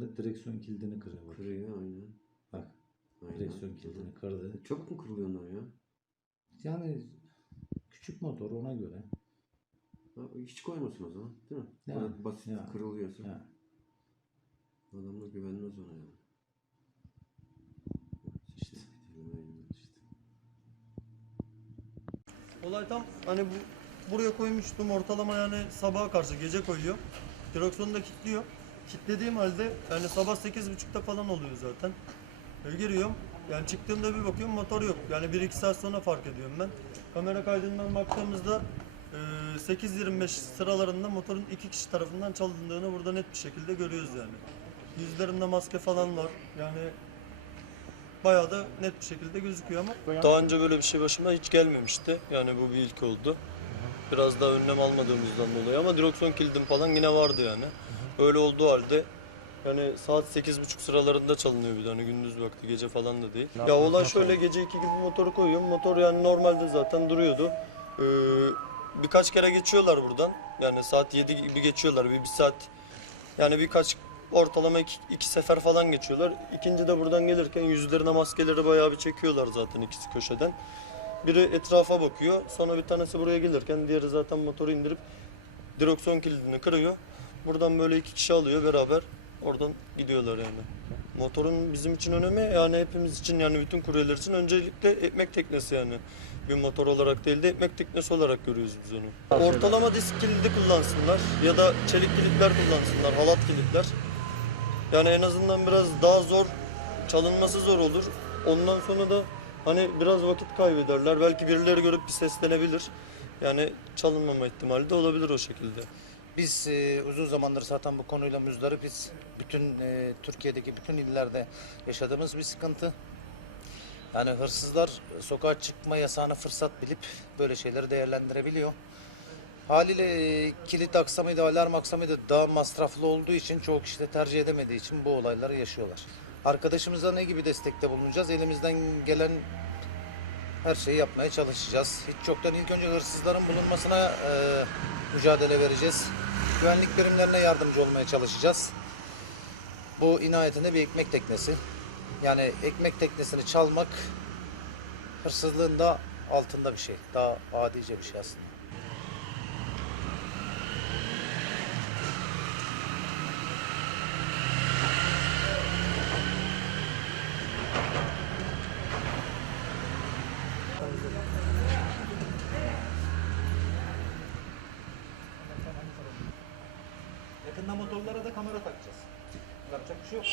Da direksiyon kilidini kırıyor. Bak. Kırıyor aynen. Bak. aynen. Direksiyon kilidini kırdı. Çabuk mu kırılıyor onlar ya? Yani küçük motor ona göre. Ha, hiç koymasın o zaman değil mi? Ya, basit ya. kırılıyorsa. Ha. Adamlar güvenmez ona yani. İşte. İşte. Olay tam hani bu buraya koymuştum ortalama yani sabaha karşı gece koyuyor. Direksiyonu da kilitliyor. Kilitlediğim halde yani sabah 8.30'da falan oluyor zaten. E, giriyorum. Yani çıktığımda bir bakıyorum motor yok. Yani 1-2 saat sonra fark ediyorum ben. Kamera kaydından baktığımızda e, 8.25 sıralarında motorun iki kişi tarafından çalındığını burada net bir şekilde görüyoruz yani. Yüzlerinde maske falan var. Yani bayağı da net bir şekilde gözüküyor ama daha önce böyle bir şey başıma hiç gelmemişti. Yani bu bir ilk oldu. Biraz daha önlem almadığımızdan dolayı ama direksiyon kilidim falan yine vardı yani. Öyle olduğu halde yani saat 8.30 sıralarında çalınıyor bir tane gündüz vakti gece falan da değil. ya olay şöyle gece 2 gibi motoru koyuyorum. Motor yani normalde zaten duruyordu. Ee, birkaç kere geçiyorlar buradan. Yani saat 7 gibi geçiyorlar. Bir, bir saat yani birkaç ortalama iki, iki sefer falan geçiyorlar. İkinci de buradan gelirken yüzlerine maskeleri bayağı bir çekiyorlar zaten ikisi köşeden. Biri etrafa bakıyor. Sonra bir tanesi buraya gelirken diğeri zaten motoru indirip direksiyon kilidini kırıyor. Buradan böyle iki kişi alıyor beraber. Oradan gidiyorlar yani. Motorun bizim için önemi yani hepimiz için yani bütün kuryeler için öncelikle ekmek teknesi yani. Bir motor olarak değil de ekmek teknesi olarak görüyoruz biz onu. Ortalama disk kilidi kullansınlar ya da çelik kilitler kullansınlar, halat kilitler. Yani en azından biraz daha zor, çalınması zor olur. Ondan sonra da hani biraz vakit kaybederler. Belki birileri görüp bir seslenebilir. Yani çalınmama ihtimali de olabilir o şekilde. Biz e, uzun zamandır zaten bu konuyla müzdaripiz. Bütün e, Türkiye'deki bütün illerde yaşadığımız bir sıkıntı. Yani hırsızlar sokağa çıkma yasağını fırsat bilip böyle şeyleri değerlendirebiliyor. Haliyle e, kilit aksamıydı, alarm aksamıydı daha masraflı olduğu için çoğu kişi de tercih edemediği için bu olayları yaşıyorlar. Arkadaşımıza ne gibi destekte bulunacağız? Elimizden gelen her şeyi yapmaya çalışacağız. Hiç yoktan ilk önce hırsızların bulunmasına e, mücadele vereceğiz. Güvenlik birimlerine yardımcı olmaya çalışacağız. Bu inayetinde bir ekmek teknesi. Yani ekmek teknesini çalmak hırsızlığın da altında bir şey. Daha adice bir şey aslında. Motorlara da kamera takacağız. Yapacak bir şey yok.